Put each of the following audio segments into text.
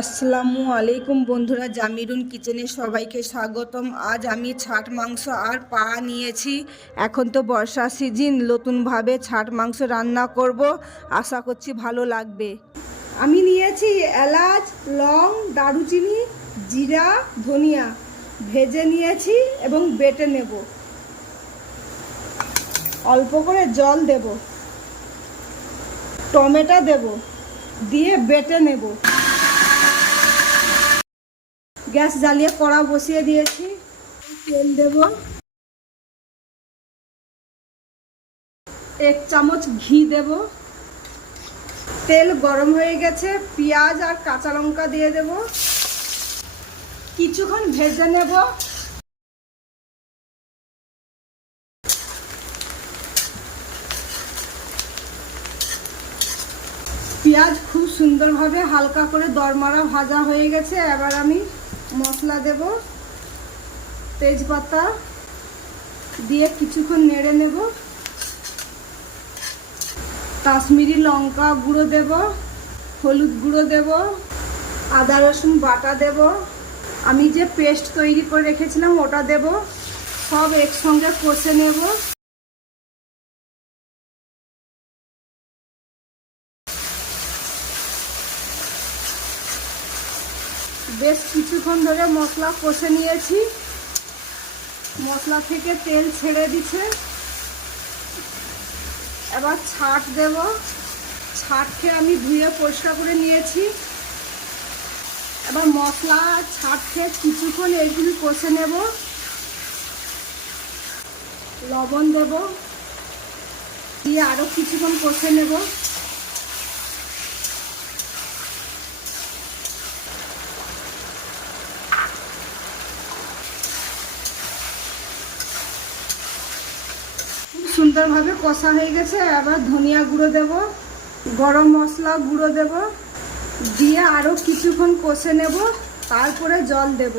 আসসালামু আলাইকুম বন্ধুরা, জামিরুন কিচেনে সবাইকে স্বাগতম। আজ আমি ছাট মাংস আর পা নিয়েছি। এখন তো বর্ষা সিজন, নতুনভাবে ছাট মাংস রান্না করব। আশা করছি ভালো লাগবে। আমি নিয়েছি এলাচ, লং, দারুচিনি, জিরা, ধনিয়া। ভেজে নিয়েছি এবং বেটে নেব। অল্প করে জল দেব। টমেটো দেব। দিয়ে বেটে নেব। গ্যাস জ্বালিয়ে কড়া বসিয়ে দিয়েছি। তেল দেব। এক চামচ ঘি দেব। তেল গরম হয়ে গেছে, পেঁয়াজ আর কাঁচা লঙ্কা দিয়ে দেব। কিছুক্ষণ ভেজে নেব। পেঁয়াজ খুব সুন্দরভাবে হালকা করে দরমারা ভাজা হয়ে গেছে। এবার আমি মশলা দেব, তেজপাতা দিয়ে কিছুক্ষণ নেড়ে নেব। কাশ্মীরি লঙ্কা গুঁড়ো দেব, হলুদ গুঁড়ো দেব, আদা রসুন বাটা দেব। আমি যে পেস্ট তৈরি করে রেখেছিলাম ওটা দেব। সব একসঙ্গে কষে নেব। বেশ কিছুক্ষণ ধরে মশলা কষে নিয়েছি। মশলা থেকে তেল ছেড়ে দিছে এবার ছাট দেব। ছাটকে আমি ধুয়ে পরিষ্কার করে নিয়েছি। এবার মশলা ছাটকে কিছুক্ষণ এইগুলি কষে নেব। লবণ দেব। দিয়ে আরও কিছুক্ষণ কষে নেব খুব সুন্দরভাবে কষা হয়ে গেছে। আবার ধনিয়া গুঁড়ো দেব, গরম মশলা গুঁড়ো দেব, দিয়ে আরও কিছুক্ষণ কষে নেব, তারপরে জল দেব।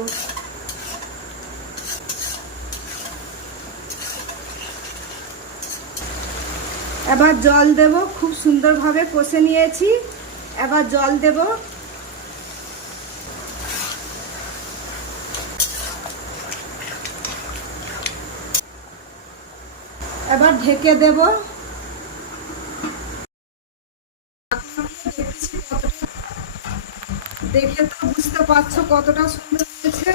এবার জল দেব, খুব সুন্দরভাবে কষে নিয়েছি। এবার জল দেব এবার ঢেকে দেব। দেখে তো বুঝতে পারছ কতটা সুন্দর হয়েছে।